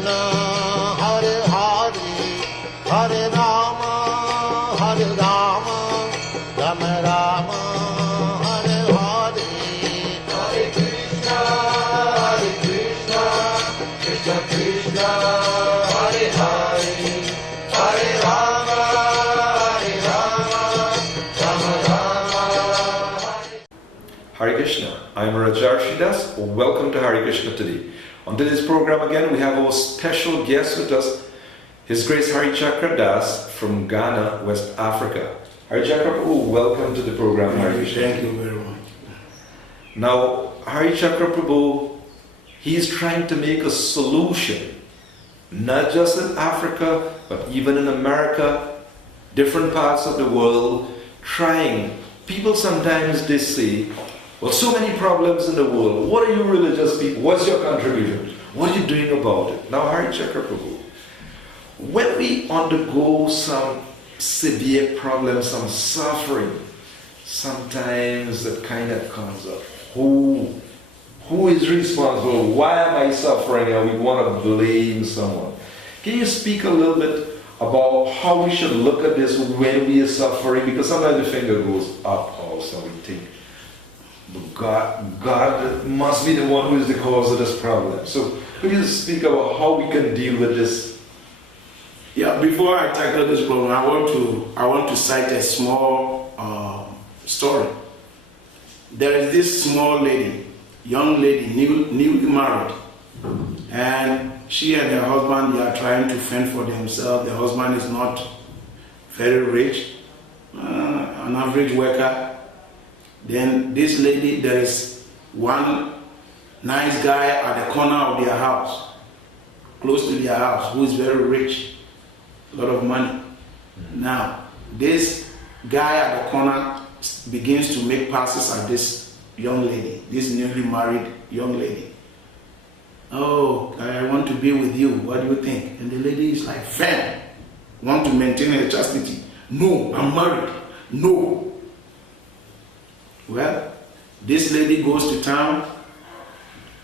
Krishna, Hare Hare, Hare Rama, Rama Rama, Hare Hare. Hare Krishna, Krishna Krishna, Hare Hare, Hare Rama, Rama Rama. Hare Krishna, I am Rajarsi Dasa. Welcome to Hare Krishna today. On today's program again, we have our special guest with us, His Grace Hari Chakra Das from Ghana, West Africa. Hari Chakra Prabhu, welcome to the program. Thank you very much. Now, Hari Chakra Prabhu, he is trying to make a solution, not just in Africa, but even in America, different parts of the world, trying. People sometimes they say, well, so many problems in the world. What are you religious people? What's your contribution? What are you doing about it? Now, Hari Chakra Prabhu, when we undergo some severe problems, some suffering, sometimes that kind of comes up. Who is responsible? Why am I suffering? And we want to blame someone. Can you speak a little bit about how we should look at this when we are suffering? Because sometimes the finger goes up also. We think, God must be the one who is the cause of this problem. So could you speak about how we can deal with this? Yeah, before I tackle this problem, I want to cite a small story. There is this small lady, young lady, newly married, and she and her husband, they are trying to fend for themselves. The husband is not very rich, an average worker. Then this lady, there is one nice guy at the corner of their house, close to their house, who is very rich, a lot of money. Now, this guy at the corner begins to make passes at this young lady, this newly married young lady. Oh, I want to be with you. What do you think? And the lady is like, firm, want to maintain her chastity. No, I'm married. No. Well, this lady goes to town,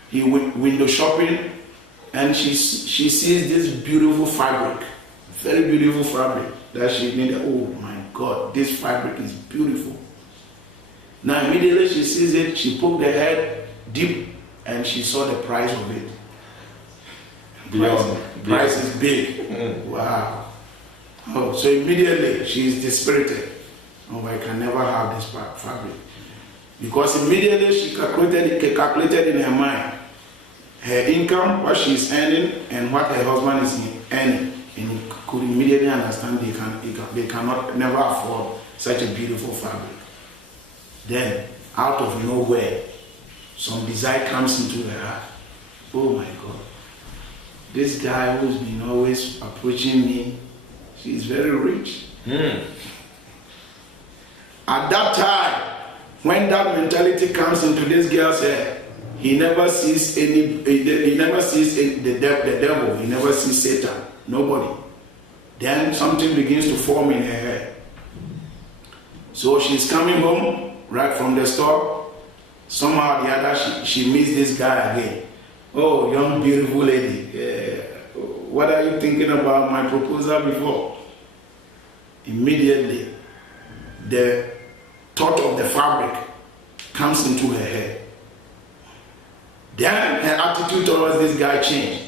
he window shopping, and she sees this beautiful fabric, very beautiful fabric that she needed. Oh my God, this fabric is beautiful. Now immediately she sees it, she poked her head deep, and she saw the price of it. Price is big. Wow. Oh, so immediately she is dispirited. Oh, I can never have this fabric. Because immediately she calculated in her mind her income, what she is earning, and what her husband is earning, and he could immediately understand they cannot never afford such a beautiful fabric. Then, out of nowhere, some desire comes into her heart. Oh my God, this guy who's been always approaching me, she's very rich. At that time, when that mentality comes into this girl's head, he never sees the devil, he never sees Satan, nobody. Then something begins to form in her head. So she's coming home right from the store. Somehow or the other, she meets this guy again. Oh, young beautiful lady, what are you thinking about my proposal before? Immediately, the thought of the fabric comes into her head. Then her attitude towards this guy changed.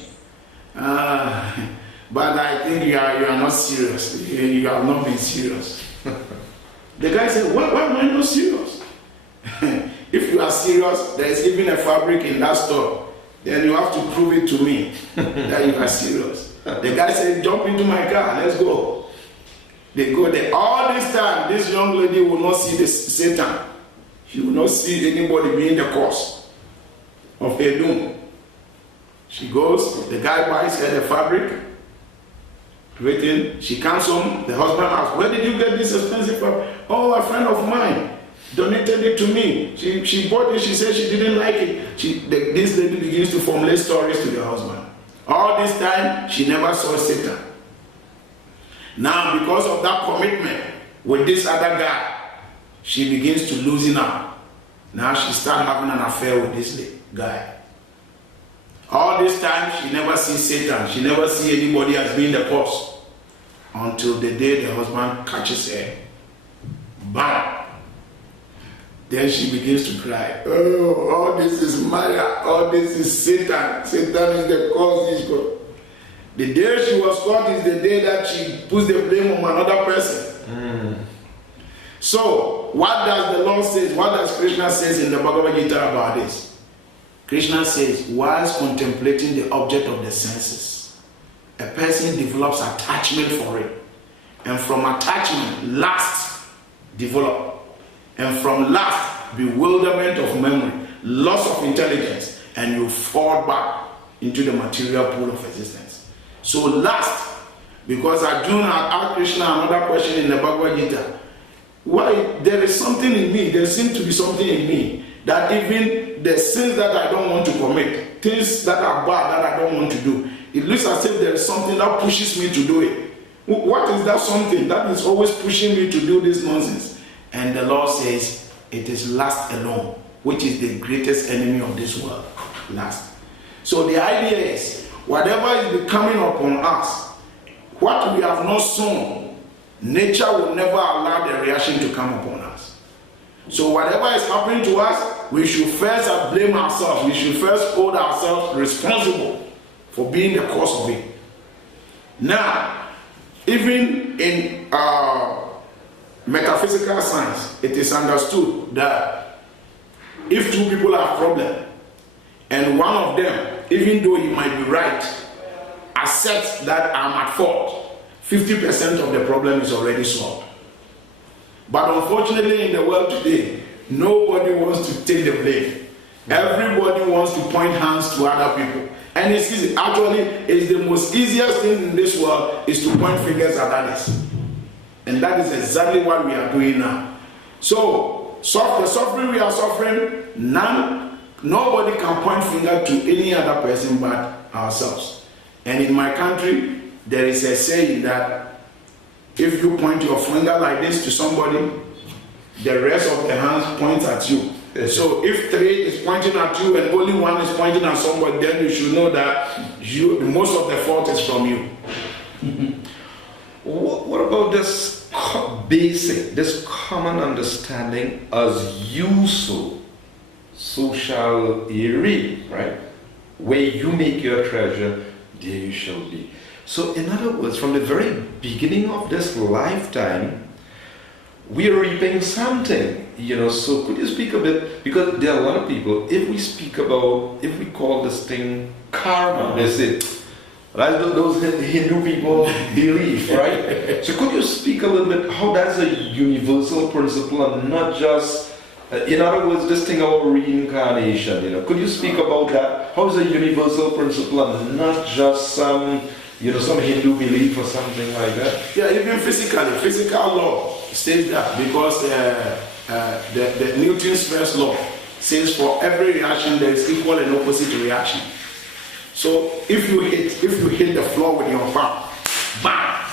But I think you are not serious. You have not been serious. The guy said, why am I not serious? If you are serious, there is even a fabric in that store. Then you have to prove it to me that you are serious. The guy said, jump into my car, let's go. They go there. All this time, this young lady will not see this Satan. She will not see anybody being the cause of her doom. She goes, the guy buys her the fabric, waiting. She comes home, the husband asks, where did you get this expensive fabric? Oh, a friend of mine donated it to me. She bought it, she said she didn't like it. This lady begins to formulate stories to the husband. All this time, she never saw Satan. Now, because of that commitment with this other guy, she begins to loosen up. Now she starts having an affair with this guy. All this time, she never sees Satan. She never sees anybody as being the cause. Until the day the husband catches her. Bam! Then she begins to cry. Oh, all this is Maya. All this is Satan. Satan is the cause. The day she was caught is the day that she puts the blame on another person. So, what does the Lord say? What does Krishna says in the Bhagavad Gita about this? Krishna says, whilst contemplating the object of the senses, a person develops attachment for it. And from attachment, lust develop. And from lust, bewilderment of memory, loss of intelligence, and you fall back into the material pool of existence. So lust, because Arjuna asked Krishna another question in the Bhagavad Gita. Why? There is something in me, there seems to be something in me, that even the sins that I don't want to commit, things that are bad that I don't want to do, it looks as if there is something that pushes me to do it. What is that something that is always pushing me to do this nonsense? And the Lord says, it is lust alone, which is the greatest enemy of this world. Lust. So the idea is, whatever is coming upon us, what we have not sown, nature will never allow the reaction to come upon us. So whatever is happening to us, we should first blame ourselves. We should first hold ourselves responsible for being the cause of it. Now, even in metaphysical science, it is understood that if two people have a problem, and one of them, even though he might be right, accepts that I'm at fault, 50% of the problem is already solved. But unfortunately in the world today, nobody wants to take the blame. Everybody wants to point hands to other people. And it's easy. Actually, it's the most easiest thing in this world is to point fingers at others. And that is exactly what we are doing now. So, the suffering we are suffering, nobody can point finger to any other person but ourselves. And in my country, there is a saying that if you point your finger like this to somebody, the rest of the hands points at you. So if three is pointing at you and only one is pointing at somebody, then you should know that most of the fault is from you. What about this basic, this common understanding as you sow, so shall ye reap, right? Where you make your treasure, there you shall be. So in other words, from the very beginning of this lifetime, we are reaping something, so could you speak a bit, because there are a lot of people, if we call this thing karma, they say, right, those Hindu people believe, right? So could you speak a little bit, how that's a universal principle and not just, in other words, this thing about reincarnation, could you speak about that? How is a universal principle and not just some Hindu belief or something like that? Yeah, even physical law says that, because the Newton's first law says for every reaction there is equal and opposite reaction. So if you hit the floor with your palm, bam,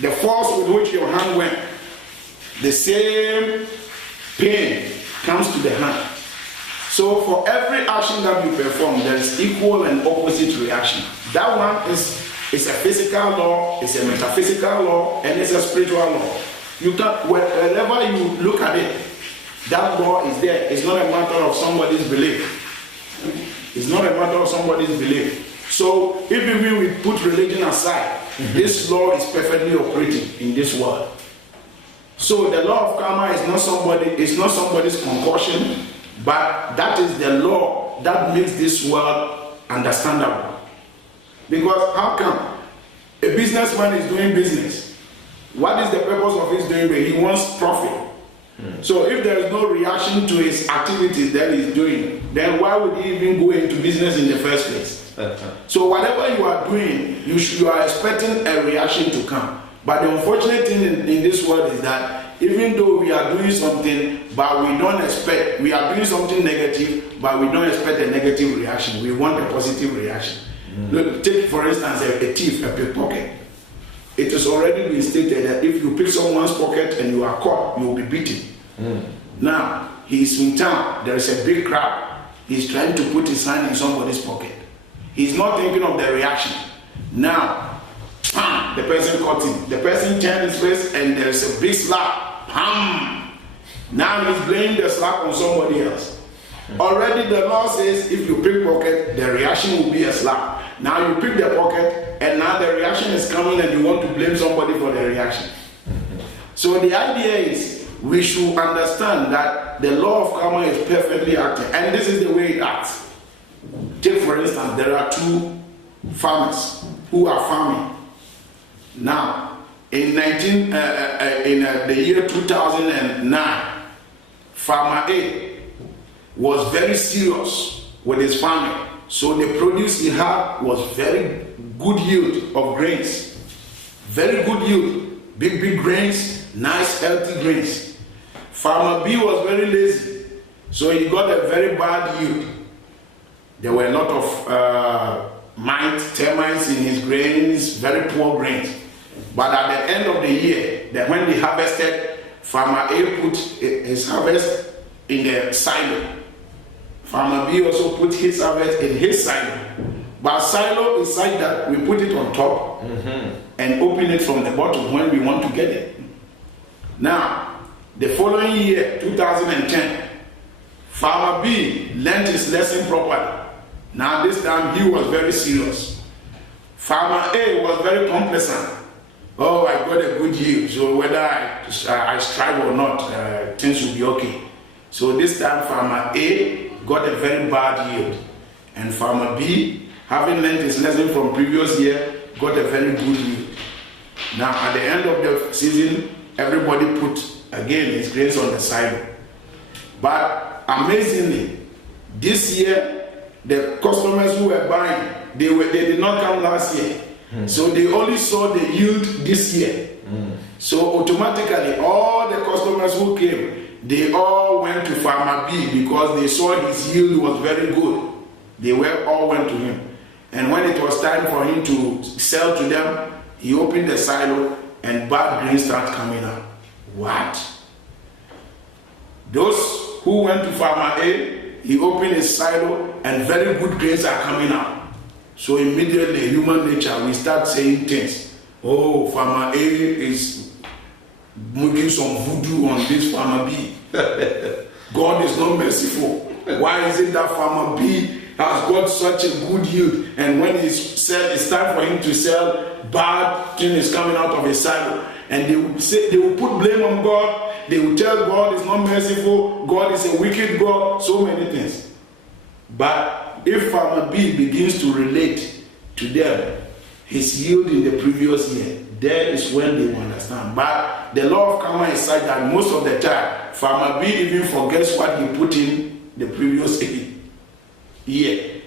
the force with which your hand went, the same pain comes to the hand. So for every action that you perform, there is equal and opposite reaction. That one is a physical law, it's a metaphysical law, and it's a spiritual law. You can, wherever you look at it, that law is there. It's not a matter of somebody's belief. It's not a matter of somebody's belief. So even we put religion aside, this law is perfectly operating in this world. So the law of karma is not somebody's concoction, but that is the law that makes this world understandable. Because how come a businessman is doing business? What is the purpose of his doing it? He wants profit. So if there is no reaction to his activities that he's doing, then why would he even go into business in the first place? So whatever you are doing, you are expecting a reaction to come. But the unfortunate thing in this world is that even though we are doing something, but we are doing something negative, but we don't expect a negative reaction. We want a positive reaction. Look, take for instance a thief, a pickpocket. It has already been stated that if you pick someone's pocket and you are caught, you will be beaten. Now, he is in town, there is a big crowd. He's trying to put his hand in somebody's pocket. He's not thinking of the reaction. Now, bam, the person caught him. The person turned his face and there's a big slap. Bam! Now he's blaming the slap on somebody else. Already the law says if you pickpocket, the reaction will be a slap. Now you pick the pocket and now the reaction is coming and you want to blame somebody for the reaction. So the idea is we should understand that the law of karma is perfectly active, and this is the way it acts. Take for instance, there are two farmers who are farming. Now, in the year 2009, farmer A was very serious with his farming. So the produce he had was very good yield of grains. Very good yield. Big grains, nice healthy grains. Farmer B was very lazy. So he got a very bad yield. There were a lot of termites in his grains, very poor grains. But at the end of the year, when they harvested, Farmer A put his harvest in the silo. Farmer B also put his harvest in his silo. But silo is like that we put it on top and open it from the bottom when we want to get it. Now, the following year, 2010, Farmer B learned his lesson properly. Now this time he was very serious. Farmer A was very complacent. Oh, I got a good yield, so whether I strive or not, things will be okay. So this time Farmer A got a very bad yield. And Farmer B, having learned his lesson from previous year, got a very good yield. Now at the end of the season, everybody put again his grains on the silo. But amazingly, this year, the customers who were buying, they did not come last year. So they only saw the yield this year. So automatically, all the customers who came, they all went to Farmer B because they saw his yield was very good. They all went to him. And when it was time for him to sell to them, he opened the silo and bad grains started coming out. What? Those who went to Farmer A, he opened his silo and very good grains are coming out. So immediately human nature, we start saying things. Oh, Farmer A is making some voodoo on this Farmer B. God is not merciful. Why is it that Farmer B has got such a good yield, and when it's time for him to sell, bad thing is coming out of his silo? And they will put blame on God. They will tell God is not merciful, God is a wicked God, so many things. But if Farmer B begins to relate to them, his yield in the previous year, there is when they will understand. But the law of karma is such that most of the time, Farmer B even forgets what he put in the previous year.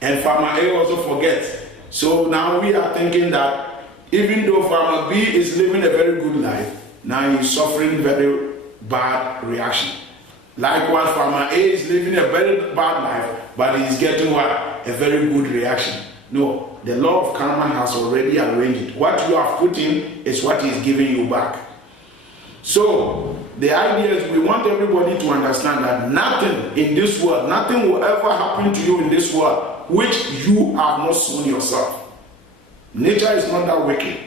And Farmer A also forgets. So now we are thinking that even though Farmer B is living a very good life, now he's suffering very bad reaction. Likewise, Farmer A is living a very bad life, but he's getting what? A very good reaction. No, the law of karma has already arranged it. What you have put in is what he is giving you back. So, the idea is we want everybody to understand that nothing in this world, nothing will ever happen to you in this world which you have not sown yourself. Nature is not that wicked.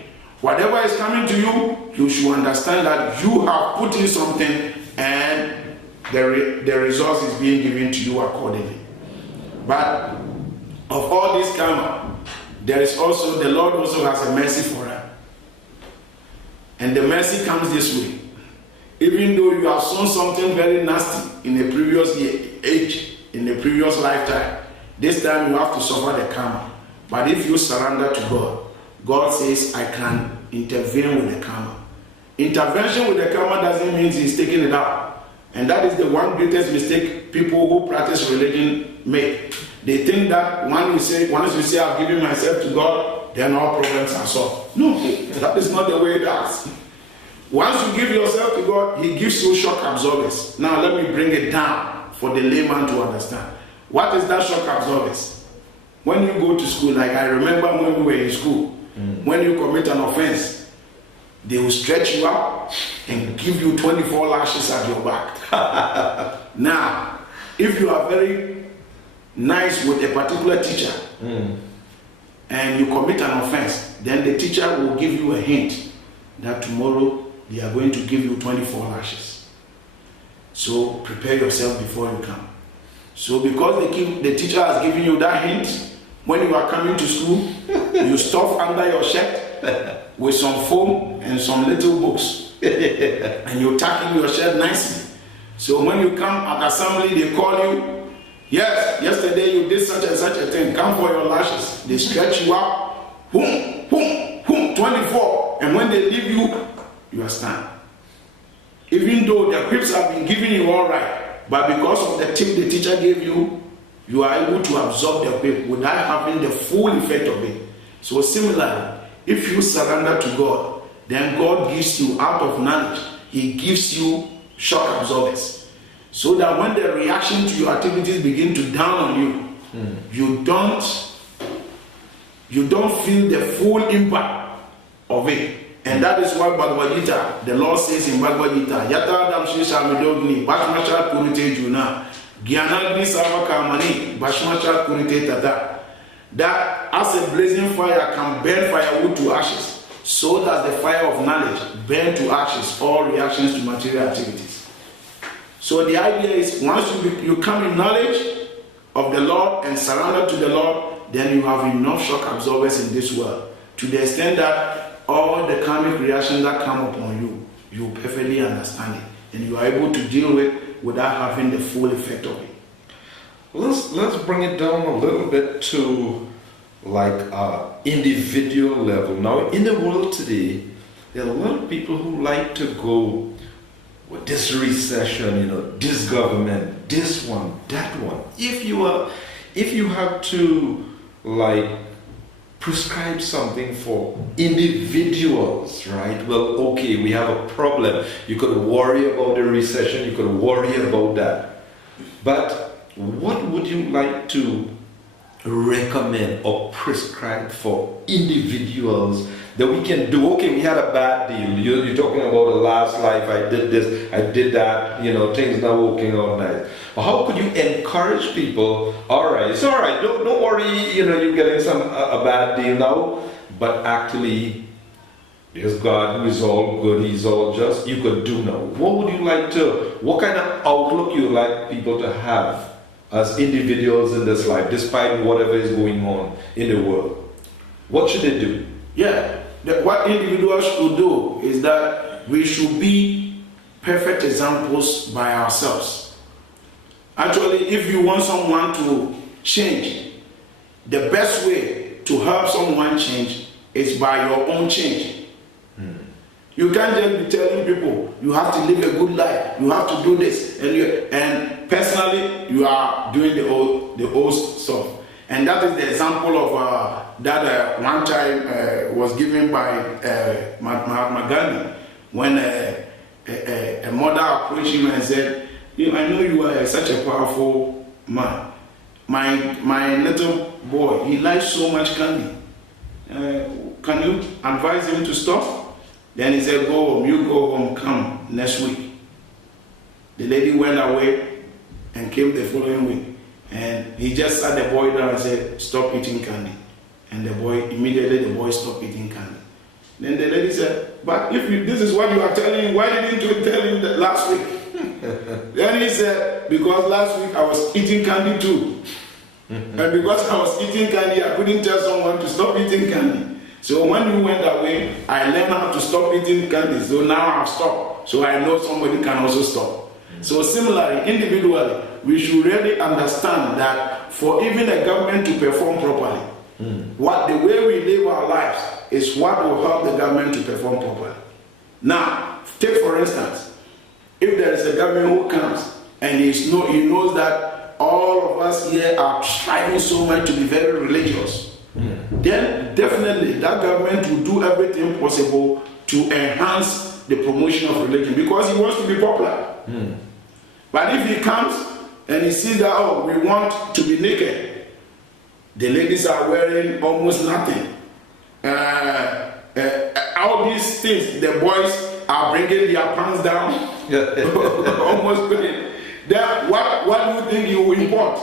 Whatever is coming to you, you should understand that you have put in something and the resource is being given to you accordingly. But of all this karma, there is also, the Lord also has a mercy for her. And the mercy comes this way. Even though you have sown something very nasty in the previous age, in the previous lifetime, this time you have to suffer the karma. But if you surrender to God, God says, I can intervene with the karma. Intervention with the karma doesn't mean he's taking it out. And that is the one greatest mistake people who practice religion make. They think that once you say, I've given myself to God, then all problems are solved. No, that is not the way it acts. Once you give yourself to God, he gives you shock absorbers. Now let me bring it down for the layman to understand. What is that shock absorbers? When you go to school, like I remember when we were in school, when you commit an offense, they will stretch you out and give you 24 lashes at your back. Now, if you are very nice with a particular teacher and you commit an offense, then the teacher will give you a hint that tomorrow they are going to give you 24 lashes. So prepare yourself before you come. So because the teacher has given you that hint, when you are coming to school, you stuff under your shirt with some foam and some little books. And you tuck in your shirt nicely. So when you come at assembly, they call you, yes, yesterday you did such and such a thing, come for your lashes. They stretch you up, boom, boom, boom, 24. And when they leave you, you are stunned. Even though the whips have been giving you all right, but because of the tip the teacher gave you, you are able to absorb the whip without having the full effect of it. So similarly, if you surrender to God, then God gives you, out of knowledge, He gives you shock absorbers. So that when the reaction to your activities begin to down on you, you don't feel the full impact of it. And that is why Bhagavad Gita, the Lord says in Bhagavad Gita, Yata Damshi Shamidogni, Bashmacha Kurite Juna, Gyanagni Savakamani, Bashmacha Kurite Tata. That as a blazing fire can burn firewood to ashes, so does the fire of knowledge burn to ashes all reactions to material activities. So the idea is, once you come in knowledge of the Lord and surrender to the Lord, then you have enough shock absorbers in this world, to the extent that all the karmic reactions that come upon you, you perfectly understand it, and you are able to deal with without having the full effect of it. Let's bring it down a little bit to like individual level. Now, in the world today, there are a lot of people who like to go with this recession, this government, this one, that one. If you have to like prescribe something for individuals, right? Well, okay, we have a problem. You could worry about the recession, you could worry about that. But what would you like to recommend or prescribe for individuals that we can do? Okay, we had a bad deal. You're talking about the last life, I did this, I did that, things not working out nice. But how could you encourage people? All right, it's all right, don't worry, you're getting a bad deal now, but actually there's God who is all good, He's all just. You could do now. What kind of outlook you like people to have as individuals in this life, despite whatever is going on in the world? What should they do? Yeah, what individuals should do is that we should be perfect examples by ourselves. Actually, if you want someone to change, the best way to help someone change is by your own change. You can't just be telling people you have to live a good life, you have to do this, and personally you are doing the old stuff. And that is the example of that one time was given by Mahatma Gandhi, when a mother approached him and said, I know you are such a powerful man. My little boy, he likes so much candy. Can you advise him to stop? Then he said, go home, you go home, come next week. The lady went away and came the following week. And he just sat the boy down and said, stop eating candy. And immediately the boy stopped eating candy. Then the lady said, but if this is what you are telling him, why didn't you tell him that last week? Then he said, because last week I was eating candy too. And because I was eating candy, I couldn't tell someone to stop eating candy. So when you went away, I learned how to stop eating candy. So now I've stopped. So I know somebody can also stop. So similarly, individually, we should really understand that for even a government to perform properly, the way we live our lives is what will help the government to perform properly. Now, take for instance, if there is a government who comes and he knows that all of us here are striving so much to be very religious, then definitely that government will do everything possible to enhance the promotion of religion because he wants to be popular. But if he comes and he sees that, we want to be naked, the ladies are wearing almost nothing, all these things, the boys are bringing their pants down, almost putting, then what do you think he will import?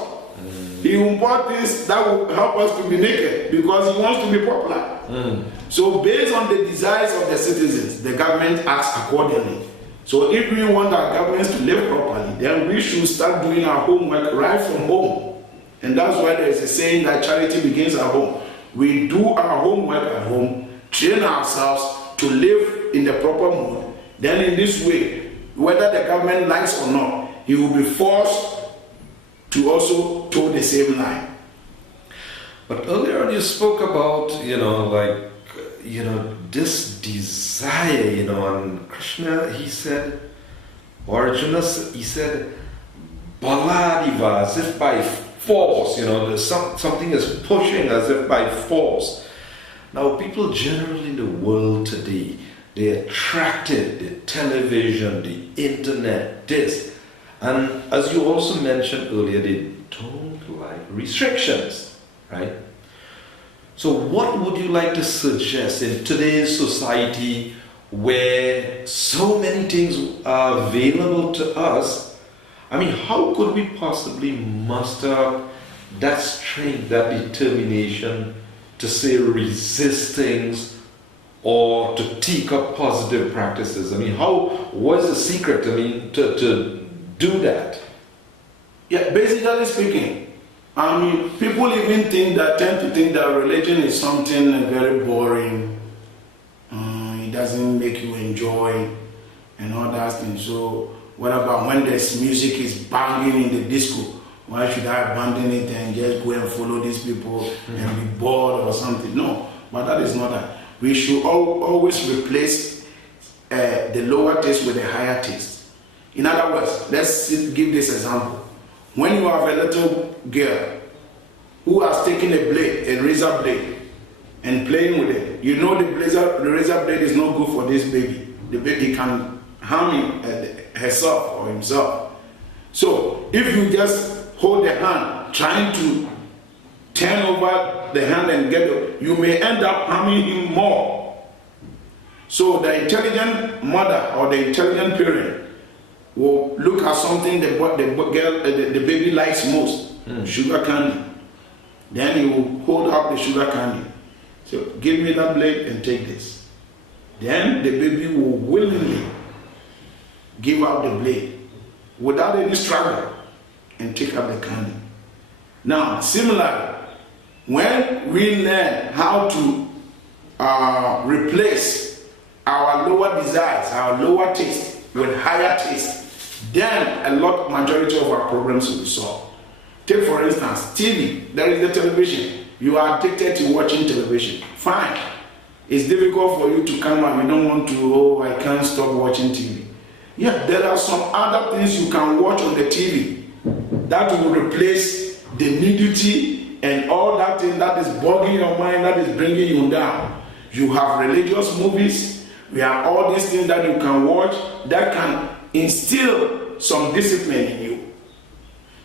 He will import things that will help us to be naked because he wants to be popular. So based on the desires of the citizens, the government acts accordingly. So if we want our governments to live properly, then we should start doing our homework right from home. And that's why there is a saying that charity begins at home. We do our homework at home, train ourselves to live in the proper mood. Then in this way, whether the government likes or not, he will be forced to also toe the same line. But earlier on you spoke about, this desire, and Krishna, he said, or Arjuna, he said, baladiva, as if by force, something is pushing as if by force. Now, people generally in the world today, they're attracted, the television, the internet, this. And as you also mentioned earlier, they don't like restrictions, right? So what would you like to suggest in today's society where so many things are available to us? I mean, how could we possibly muster that strength, that determination to say resist things or to take up positive practices? I mean, what's the secret, to do that? Yeah, basically speaking, people even tend to think that religion is something very boring. It doesn't make you enjoy and all that thing. So what about when there's music is banging in the disco? Why should I abandon it and just go and follow these people and be bored or something? No, but that is not that. We should always replace the lower taste with a higher taste. In other words, let's give this example. When you have a little girl who has taken a razor blade, and playing with it, you know the razor blade is not good for this baby. The baby can harm herself or himself. So if you just hold the hand, trying to turn over the hand and get it, you may end up harming him more. So the intelligent mother or the intelligent parent will look at something the baby likes most, sugar candy. Then he will hold up the sugar candy. So give me that blade and take this. Then the baby will willingly give up the blade without any struggle and take up the candy. Now, similarly, when we learn how to replace our lower desires, our lower taste with higher taste, then majority of our problems will be solved. Take for instance, TV. There is the television. You are addicted to watching television. Fine. It's difficult for you to come out. You don't want to, I can't stop watching TV. Yeah, there are some other things you can watch on the TV that will replace the nudity and all that thing that is bugging your mind, that is bringing you down. You have religious movies. We have all these things that you can watch that can instill some discipline in you.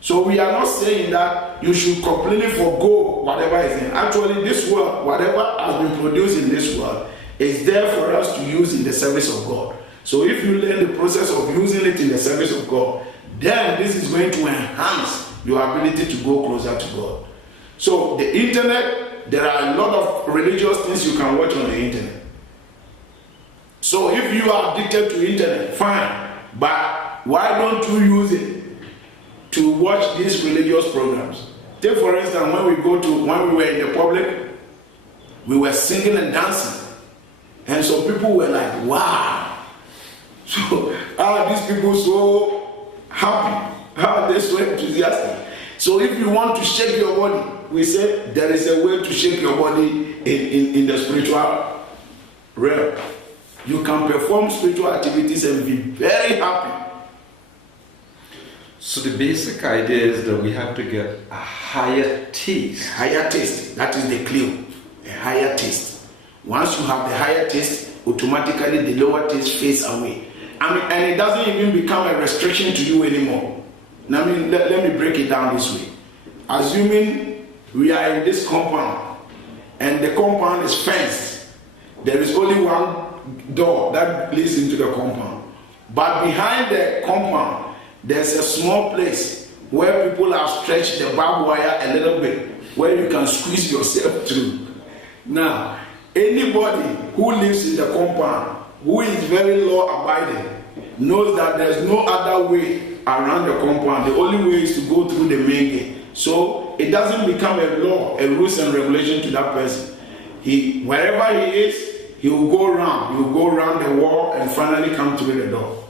So we are not saying that you should completely forgo whatever is in. Actually, this world, whatever has been produced in this world, is there for us to use in the service of God. So if you learn the process of using it in the service of God, then this is going to enhance your ability to go closer to God. So the internet, there are a lot of religious things you can watch on the internet. So if you are addicted to internet, fine. But why don't you use it to watch these religious programs? Take for instance, when we were in the public, we were singing and dancing. And so people were like, wow. So are these people so happy? How are they so enthusiastic? So if you want to shake your body, we say there is a way to shake your body in the spiritual realm. You can perform spiritual activities and be very happy. So the basic idea is that we have to get a higher taste. Higher taste, that is the clue. A higher taste. Once you have the higher taste, automatically the lower taste fades away. And it doesn't even become a restriction to you anymore. Now, let me break it down this way. Assuming we are in this compound, and the compound is fenced, there is only one door that leads into the compound. But behind the compound, there's a small place where people have stretched the barbed wire a little bit, where you can squeeze yourself through. Now, anybody who lives in the compound, who is very law-abiding, knows that there's no other way around the compound. The only way is to go through the main gate. So it doesn't become a law, a rules and regulation to that person. Wherever he is, he will go around. He will go around the wall and finally come through the door.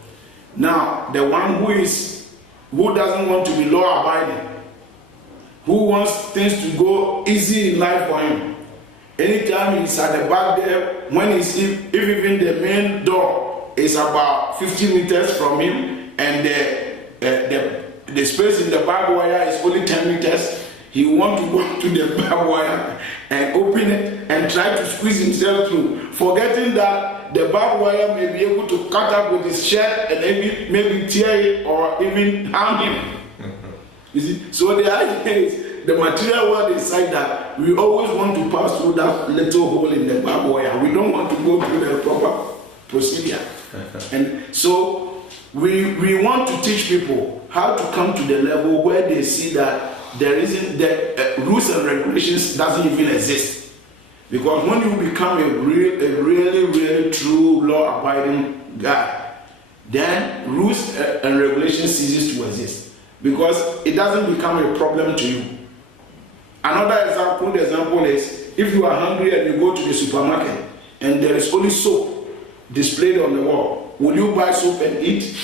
Now, the one who doesn't want to be law-abiding, who wants things to go easy in life for him, anytime he's at the back there, when if even the main door is about 50 meters from him and the space in the barbed wire is only 10 meters, he wants to go to the barbed wire and open it and try to squeeze himself through, forgetting that the barbed wire may be able to cut up with his shirt and maybe tear it or even harm him. You see? So the idea is, the material world inside that we always want to pass through that little hole in the barbed wire. We don't want to go through the proper procedure. And so we want to teach people how to come to the level where they see that there isn't the rules and regulations doesn't even exist. Because when you become a really true law-abiding guy, then rules and regulations ceases to exist, because it doesn't become a problem to you. Another example is, if you are hungry and you go to the supermarket and there is only soap displayed on the wall, will you buy soap and eat?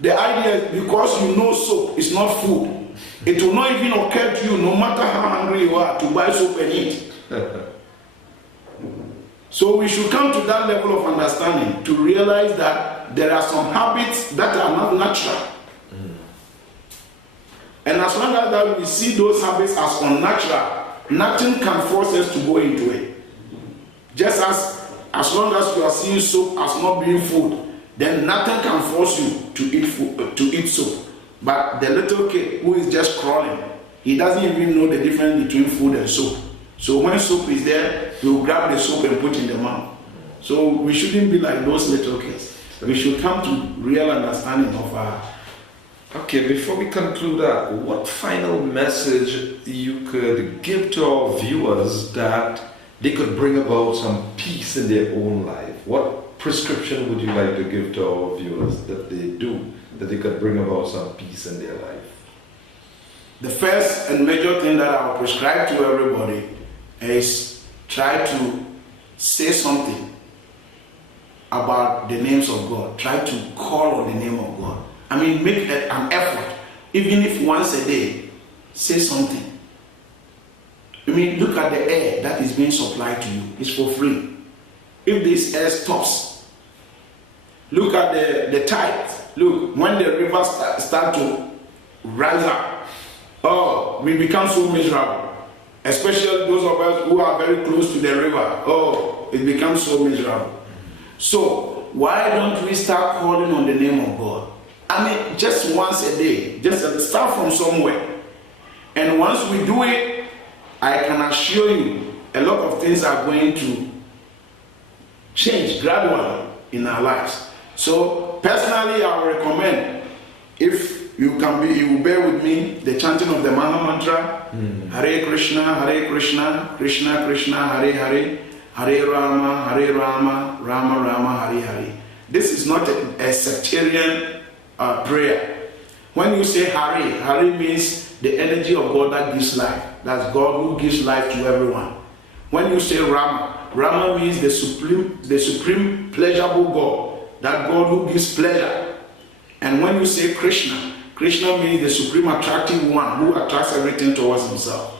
The idea is, because you know soap is not food, it will not even occur to you, no matter how hungry you are, to buy soap and eat. So we should come to that level of understanding to realize that there are some habits that are not natural. And as long as that we see those habits as unnatural, nothing can force us to go into it. Just as long as you are seeing soap as not being food, then nothing can force you to eat food, to eat soap. But the little kid who is just crawling, he doesn't even know the difference between food and soap. So when soap is there, he will grab the soap and put in the mouth. So we shouldn't be like those little kids. We should come to real understanding of our. Okay, before we conclude that, what final message you could give to our viewers that they could bring about some peace in their own life? What prescription would you like to give to our viewers that they could bring about some peace in their life? The first and major thing that I will prescribe to everybody is try to say something about the names of God. Try to call on the name of God. I mean, make an effort, even if once a day, say something. I mean, look at the air that is being supplied to you. It's for free. If this air stops, look at the tides. Look, when the rivers start to rise up, oh, we become so miserable. Especially those of us who are very close to the river. Oh, it becomes so miserable. So, why don't we start calling on the name of God? I mean, just once a day. Just start from somewhere. And once we do it, I can assure you, a lot of things are going to change gradually in our lives. So, personally, I would recommend, if you will bear with me, the chanting of the Maha Mantra, Hare Krishna, Krishna Krishna, Hare Hare, Hare Rama, Rama Rama, Hare Hare. This is not a sectarian prayer. When you say Hare, Hare means the energy of God that gives life. That's God who gives life to everyone. When you say Rama, Rama means the supreme pleasurable God. That God who gives pleasure. And when you say Krishna, Krishna means the supreme attractive one who attracts everything towards himself.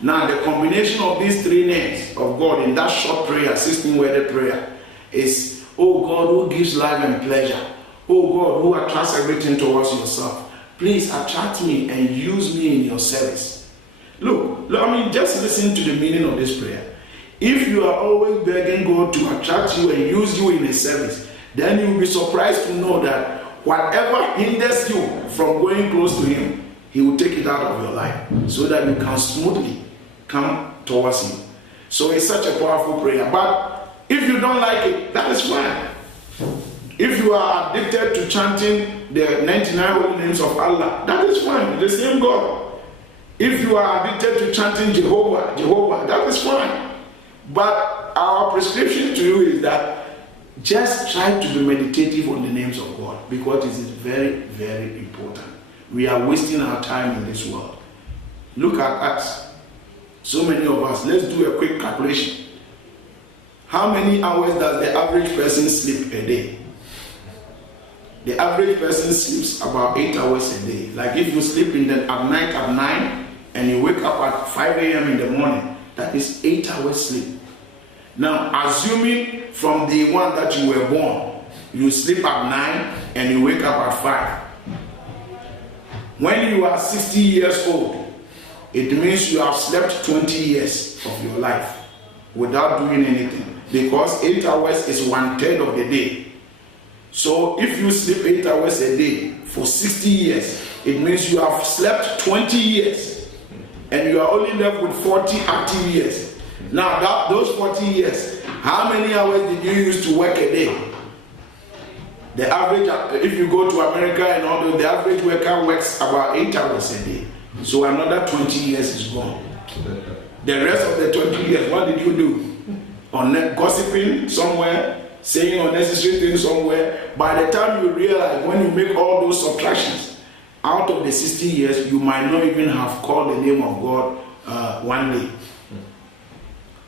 Now the combination of these three names of God in that short prayer, 16-worded prayer, is, oh God who gives life and pleasure. Oh God who attracts everything towards yourself. Please attract me and use me in your service. Look, I mean, just listen to the meaning of this prayer. If you are always begging God to attract you and use you in his service, then you will be surprised to know that whatever hinders you from going close to him, he will take it out of your life so that you can smoothly come towards him. So it's such a powerful prayer. But if you don't like it, that is fine. If you are addicted to chanting the 99 holy names of Allah, that is fine, the same God. If you are addicted to chanting Jehovah, that is fine. But our prescription to you is that just try to be meditative on the names of God, because it is very, very important. We are wasting our time in this world. Look at us. So many of us, let's do a quick calculation. How many hours does the average person sleep a day? The average person sleeps about 8 hours a day. Like if you sleep at night at 9 and you wake up at 5 a.m. in the morning, that is 8 hours sleep. Now, assuming from the one that you were born, you sleep at 9 and you wake up at 5. When you are 60 years old, it means you have slept 20 years of your life without doing anything, because 8 hours is 1/3 of the day. So if you sleep 8 hours a day for 60 years, it means you have slept 20 years and you are only left with 40 active years. Now those 40 years, how many hours did you use to work a day? The average, if you go to America and all those, the average worker works about 8 hours a day. So another 20 years is gone. The rest of the 20 years, what did you do? Gossiping somewhere, saying unnecessary things somewhere. By the time you realize, when you make all those subtractions, out of the 60 years, you might not even have called the name of God one day.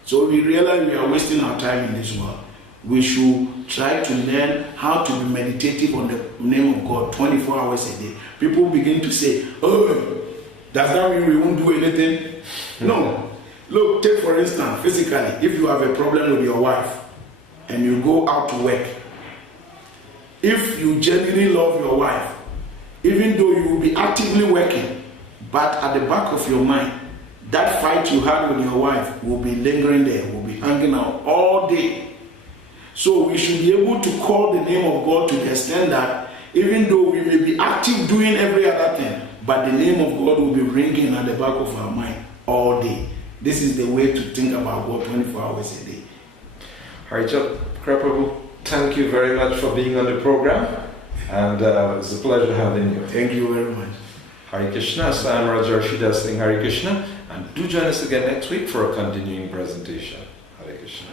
So we realize we are wasting our time in this world. We should try to learn how to be meditative on the name of God 24 hours a day. People begin to say, oh, does that mean we won't do anything? No. Look, take for instance, physically, if you have a problem with your wife and you go out to work, if you genuinely love your wife, even though you will be actively working, but at the back of your mind, that fight you had with your wife will be lingering there, will be hanging out all day. So we should be able to call the name of God to the extent that even though we may be active doing every other thing, but the name of God will be ringing at the back of our mind all day. This is the way to think about God 24 hours a day. Chakra, thank you very much for being on the program, and it's a pleasure having you. Thank you very much. Hare Krishna. So I'm Rajarsi Dasa saying Hare Krishna, and do join us again next week for a continuing presentation. Hare Krishna.